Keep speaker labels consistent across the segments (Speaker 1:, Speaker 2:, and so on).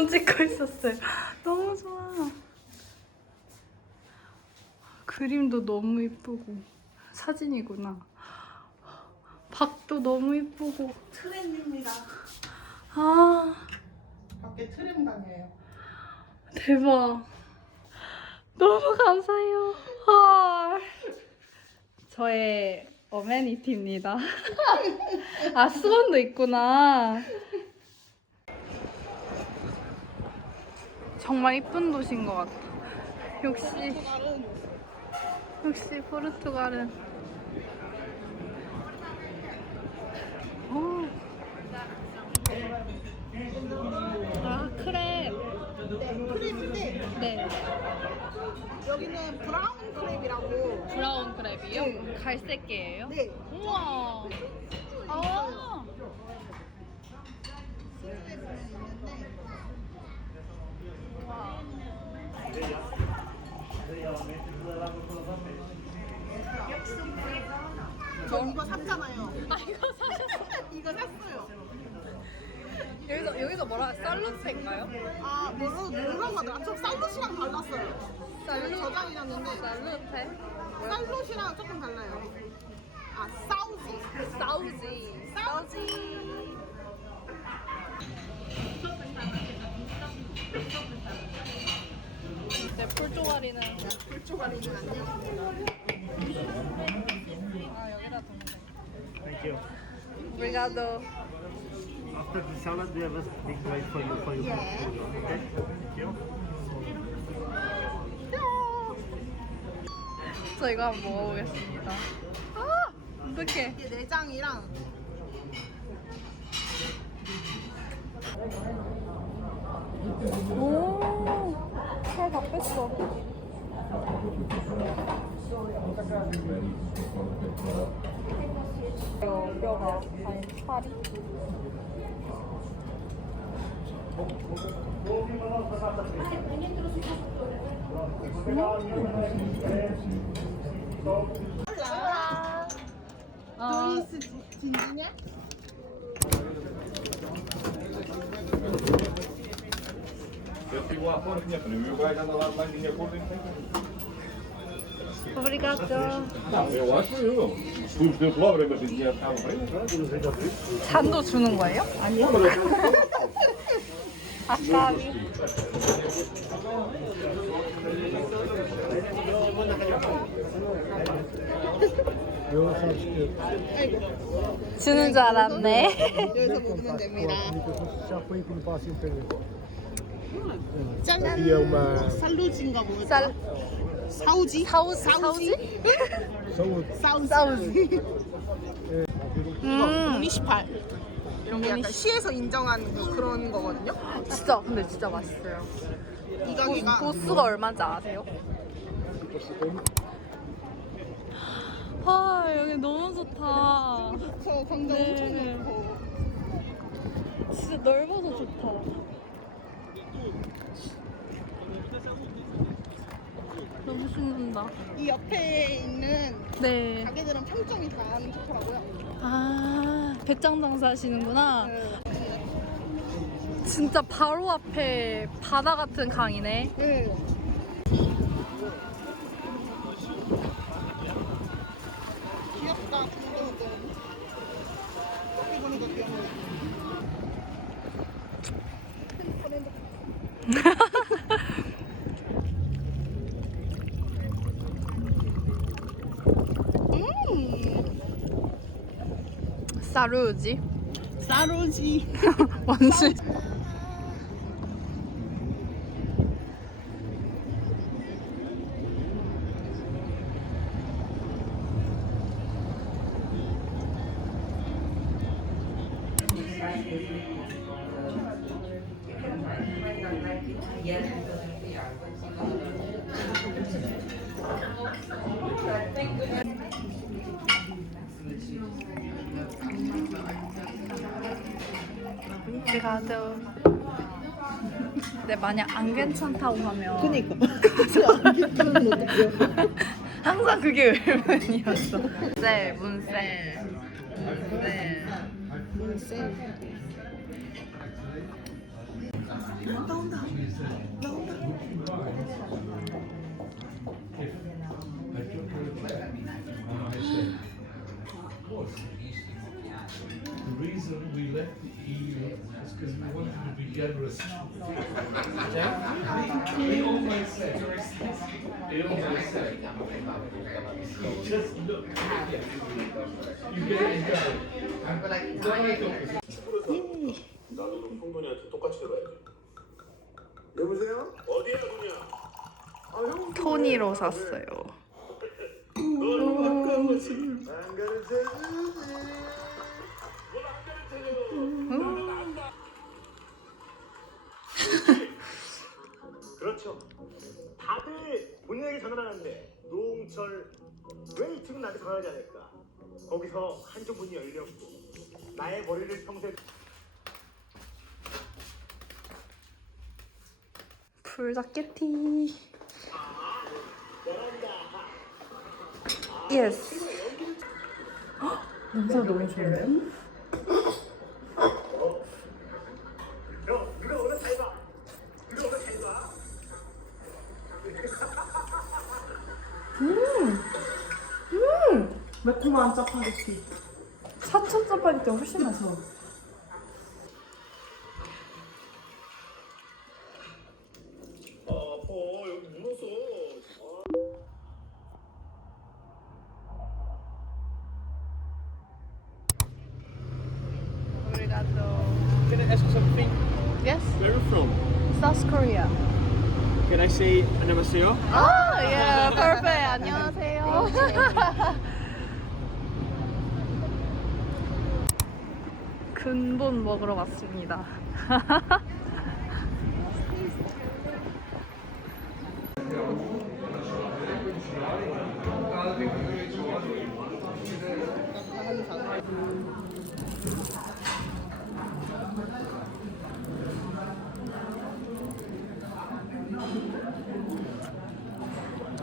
Speaker 1: 좀 찍고 있었어요. 너무 좋아. 그림도 너무 이쁘고 사진이구나. 박도 너무 이쁘고.
Speaker 2: 트램입니다.
Speaker 1: 아
Speaker 2: 밖에 트램 다녀요.
Speaker 1: 대박. 너무 감사해요. 헐. 저의 어메니티입니다. 아 수건도 있구나. 정말 이쁜 도시인 것 같아. 역시 역시 포르투갈은. 오. 아 크랩.
Speaker 2: 크랩인데
Speaker 1: 네.
Speaker 2: 여기는 브라운 크랩이라고.
Speaker 1: 브라운 크랩이요? 갈색이에요?
Speaker 2: 네.
Speaker 1: 우와. 아.
Speaker 2: 저 이거 샀잖아요.
Speaker 1: 아 이거 사셨어?
Speaker 2: 이거 샀어요.
Speaker 1: 여기서 여기서 뭐라 살루테인가요?
Speaker 2: 아 뭐로 뭐라고 하더라? 저 살롯이랑 달랐어요.
Speaker 1: 살루
Speaker 2: 저장이었는데
Speaker 1: 살루테
Speaker 2: 살롯이랑 조금 달라요. 아 사우지.
Speaker 1: 사우지 사우지. 이제 폴조가리는
Speaker 2: 불조가리는 안녕.
Speaker 1: 아 여기다 돼.
Speaker 3: Thank you.
Speaker 1: Obrigado.
Speaker 3: After the salad, we have a big bite for you for your
Speaker 2: Yeah.
Speaker 3: Okay. Thank you.
Speaker 1: 저 이거 한번 먹어보겠습니다. 아 어떡해.
Speaker 2: 이게 내장이랑
Speaker 1: 오, 살다 뺐어. 뼈, 뼈가 아니 살이. 아,
Speaker 2: 루이스 진- 진지냐?
Speaker 4: Jos juo portinha, niin myy kai tällä lailla niin portin.
Speaker 1: 오브리가토.
Speaker 4: Eu acho que eu. Os teus lobos, mas tinha estavam bem.
Speaker 1: 잔도 주는 거예요? 아니요. 아까비. 주는 줄 알았네.
Speaker 2: 여기서 먹으면 됩니다. 짠.
Speaker 5: Uma
Speaker 2: 살루지인가 뭐였지?
Speaker 1: 쌀
Speaker 2: 사우지?
Speaker 1: 사우지 사우지?
Speaker 5: saúde.
Speaker 2: 사우지.
Speaker 1: 사우지. 음,
Speaker 2: 무니시팔. 이런 게 약간 시에서 인정한 그 그런 거거든요.
Speaker 1: 진짜 근데 진짜 맛있어요.
Speaker 2: 이 가게가
Speaker 1: 도수가 얼마인지 아세요? 아 여기 너무 좋다.
Speaker 2: 저 광장
Speaker 1: 네.
Speaker 2: 엄청 넓고
Speaker 1: 진짜 넓어서 좋다. 너무 신난다.
Speaker 2: 이 옆에 있는
Speaker 1: 네.
Speaker 2: 가게들은 평점이 다 좋더라고요.
Speaker 1: 아 배짱 장사 하시는구나.
Speaker 2: 네.
Speaker 1: 진짜 바로 앞에 바다 같은 강이네.
Speaker 2: 네. 귀엽다, 중동동. 커피 보는 거 귀엽네.
Speaker 1: 사루지.
Speaker 2: 사로지.
Speaker 1: 원시. 안 괜찮다고 하면
Speaker 2: 그니까. 어떡해요?
Speaker 1: 항상 그게. 네. 문세.
Speaker 6: The reason we left the EU is because we wanted to be generous. They always said, they always said, just look, you get it done. What I thought was
Speaker 4: 나도 형돈이한테 똑같이 해봐야지.
Speaker 3: 여보세요?
Speaker 4: 어디야, 돈이야?
Speaker 3: 아, 형.
Speaker 1: 토니로 샀어요.
Speaker 3: 안 가르쳐 주지. 본인에게 전화를 하는데 노홍철 왜이 친구 나한테 전화하지 않을까? 거기서 한쪽 문이 열렸고 나의 머리를 평소에
Speaker 1: 풀자켓티. 예스. 냄새가 너무 좋은데요?
Speaker 3: 형 누가 오늘 잘 봐. 누가 오늘 잘 봐.
Speaker 2: 매콤한 짜파게티.
Speaker 1: 사천 짜파게티 훨씬 맛있어.
Speaker 3: 아, 아파 여기 물었어.
Speaker 7: Can I ask you something?
Speaker 1: Yes,
Speaker 7: Where are you from?
Speaker 1: South Korea.
Speaker 7: Can I say 안녕하세요?
Speaker 1: 아, 예, perfect. 안녕하세요. 근본 먹으러 왔습니다.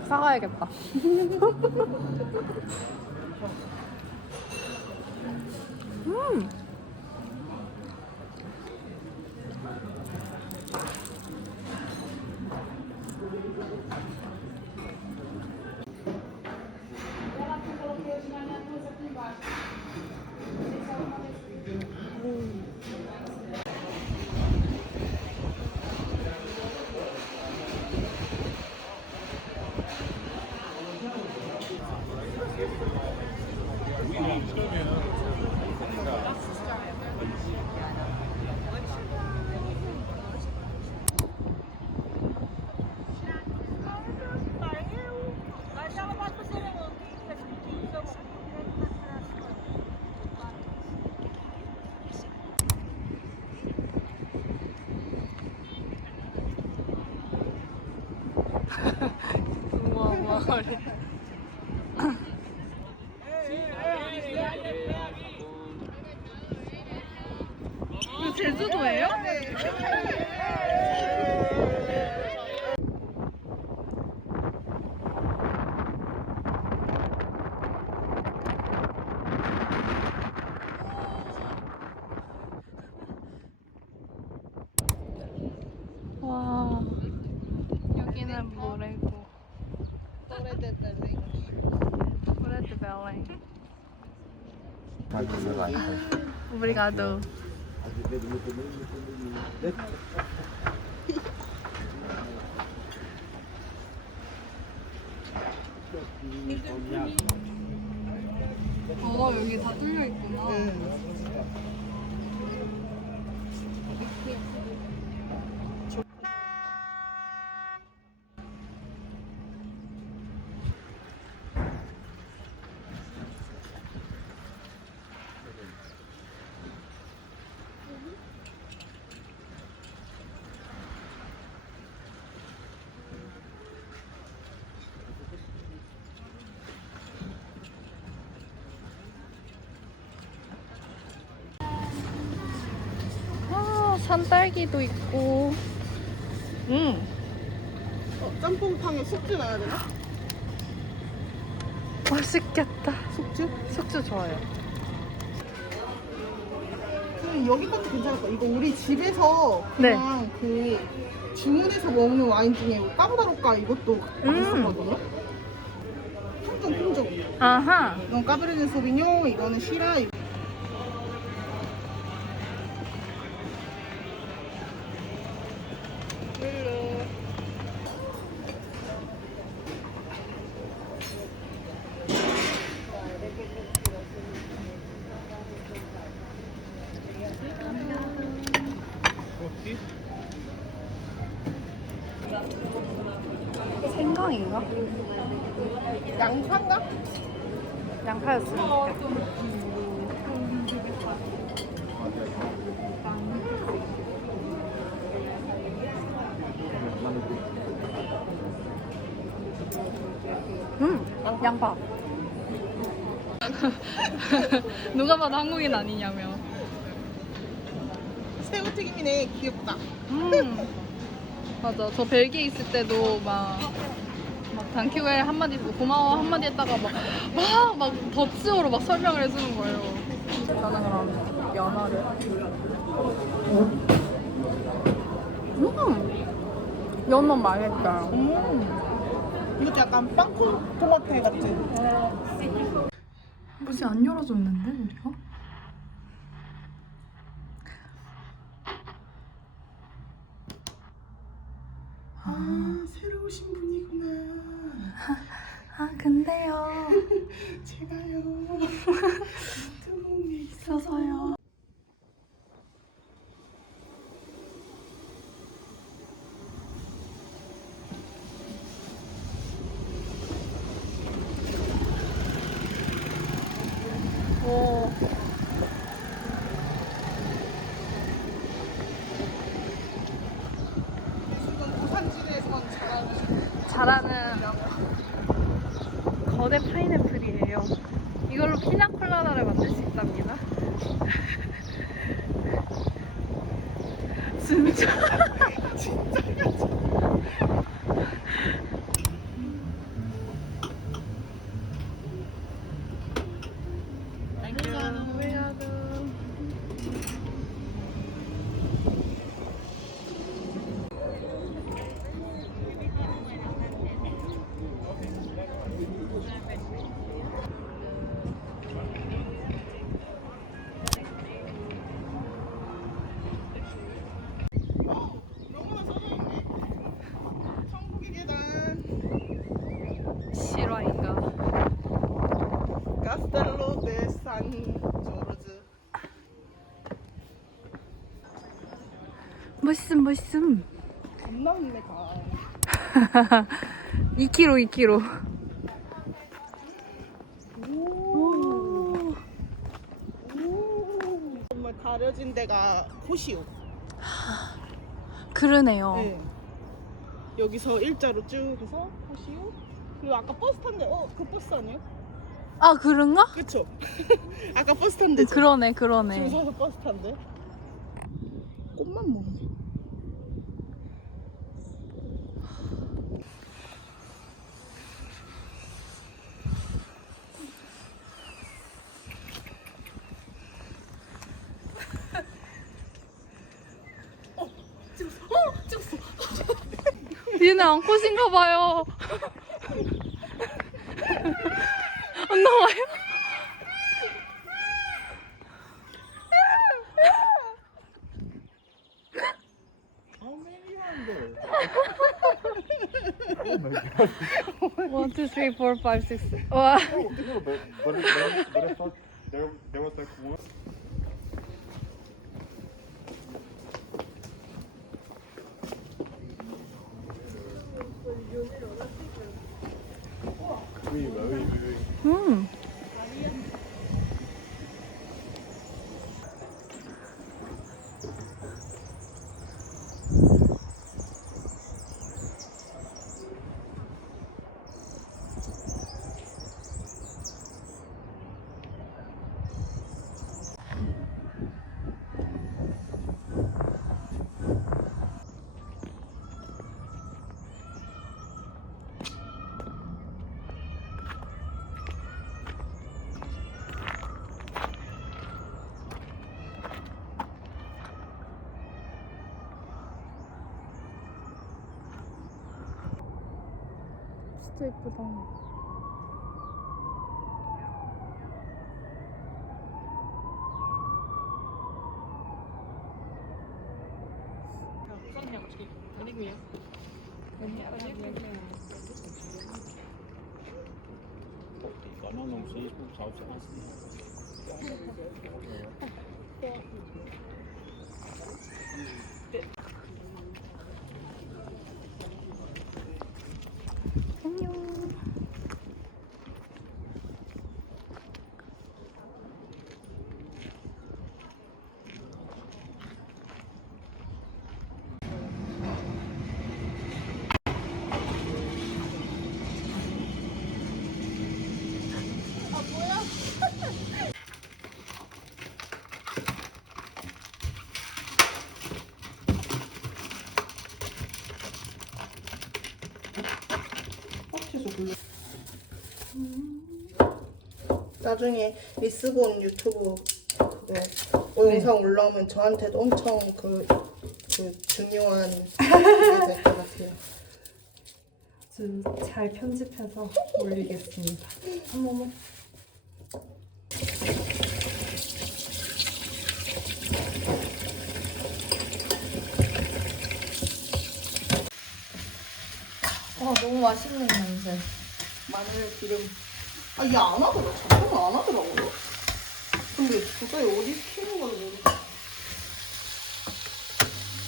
Speaker 1: 사가야겠다. 음. 우와 우와 머리. 이거 제주도예요? 와 여기는 모래고 브레드 벨링 오브리가도 어 여기 다 뚫려 있구나 아 산 딸기도 있고 음
Speaker 2: 어, 짬뽕탕에 숙주 넣어야 되나?
Speaker 1: 맛있겠다
Speaker 2: 숙주?
Speaker 1: 숙주 좋아요
Speaker 2: 음, 아니 여기 것도 괜찮을 거야. 이거 우리 집에서
Speaker 1: 네.
Speaker 2: 그냥 그 주문해서 먹는 와인 중에 까브다로까 이것도 맛있었거든요. 품종 품종.
Speaker 1: 아하.
Speaker 2: 이건 까브르네 소비뇽, 이거는 시라. 이거.
Speaker 1: 좋겠다. 음, 양파. 누가 봐도 한국인 아니냐며.
Speaker 2: 새우튀김이네. 귀엽다.
Speaker 1: 음. 맞아. 저 벨기에 있을 때도 막, 막 단키고에 한마디 고마워 한마디 했다가 막, 막, 막 더치어로 막 설명을 해주는 거예요. 나는 그럼 연어를. 음. 연어 맛있다.
Speaker 2: 음. 이것도 약간 빵코 토마토 같지?
Speaker 1: 뭐지 안 열어져 있는데 우리가?
Speaker 2: 아, 새로 오신 분이구나.
Speaker 1: 아 근데요.
Speaker 2: 제가요. 뜨거운 게
Speaker 1: 있어서요. 오.
Speaker 2: 지금 부산지대에서 자라는
Speaker 1: 잘하는 거대 파인애플이에요. 이걸로 피나콜라다를 만들 수 있답니다. 진짜.
Speaker 2: 너무나 써져있네. 천국의 계단.
Speaker 1: 실화인가?
Speaker 2: 데산 조르즈.
Speaker 1: 멋있음 멋있음.
Speaker 2: 겁나 없네 가.
Speaker 1: 2kg 2kg.
Speaker 2: 오. 오. 정말 가려진 데가 호시오.
Speaker 1: 그러네요.
Speaker 2: 네. 여기서 일자로 쭉 해서 호시오. 그리고 아까 버스 탄데 어 그 버스 아니에요?
Speaker 1: 아 그런가?
Speaker 2: 그쵸? 아까 버스 탄 데죠?
Speaker 1: 그러네
Speaker 2: 줄
Speaker 1: 그러네.
Speaker 2: 서서 버스 탄데. 꽃만 먹네.
Speaker 1: 얘네 앙컷인가 봐요. Three, four, five, six. 와.
Speaker 4: Oh, uh. oh, no, but, but, but, but I thought there, there was like one. Oui, bah oui,
Speaker 8: 진짜 예쁘다.
Speaker 9: Godt
Speaker 2: 나중에 리스본 유튜브 그거 영상 올라오면 저한테도 엄청 그, 그 중요한 게될것 같아요.
Speaker 1: 좀 잘 편집해서 올리겠습니다.
Speaker 2: 어머머.
Speaker 1: 와 너무 맛있는 냄새.
Speaker 2: 마늘 기름. 아, 얘안 하더라. 작성을 안 하더라고요. 근데 도저히 어디 키는 걸 모르겠어.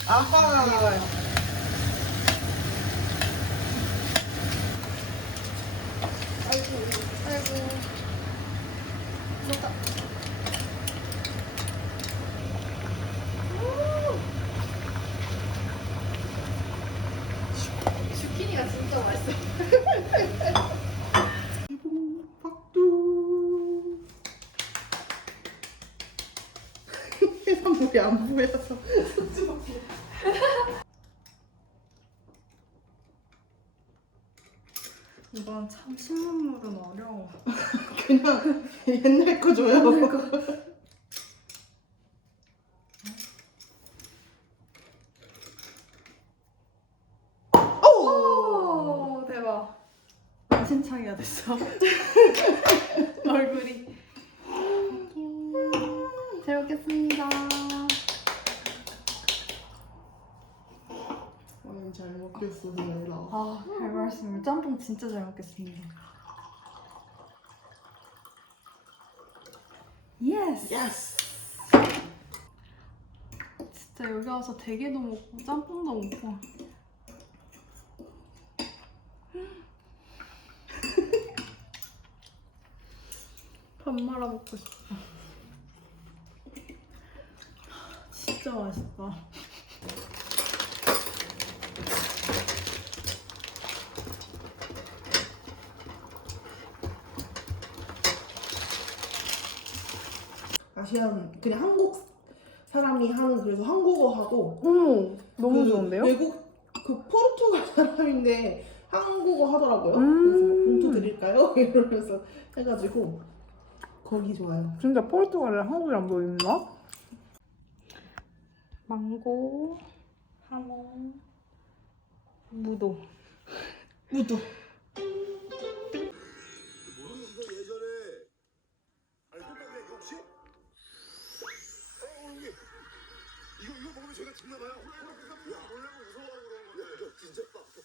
Speaker 2: 아하. 아이고, 아이고. 먹다.
Speaker 1: 주키니가 진짜 맛있어.
Speaker 2: 박두. 안 보여서.
Speaker 1: 이건 참 신문물은 어려워.
Speaker 2: 그냥 옛날 거 줘요. 오!
Speaker 1: 오 대박. 신창이가 됐어. 얼굴이. 잘 먹겠습니다.
Speaker 2: 어, 잘 먹겠어, 내일아.
Speaker 1: 아, 잘 말씀을 짬뽕 진짜 잘 먹겠습니다. 예스.
Speaker 2: 예스.
Speaker 1: 진짜 여기 와서 대게도 먹고 짬뽕도 먹고. 밥 말아 먹고 싶다. 진짜 맛있다.
Speaker 2: 아시안 그냥 한국 사람이 하는 그래서 한국어하고
Speaker 8: 어머, 너무
Speaker 2: 그
Speaker 8: 좋은데요?
Speaker 2: 외국 그 포르투갈 사람인데 한국어 하더라고요.
Speaker 8: 음.
Speaker 2: 그래서 봉투 드릴까요? 이러면서 해가지고 거기 좋아요.
Speaker 8: 진짜 포르투갈이랑 한국이랑 뭐 있나? 망고, 하모, 무도.
Speaker 2: 무도.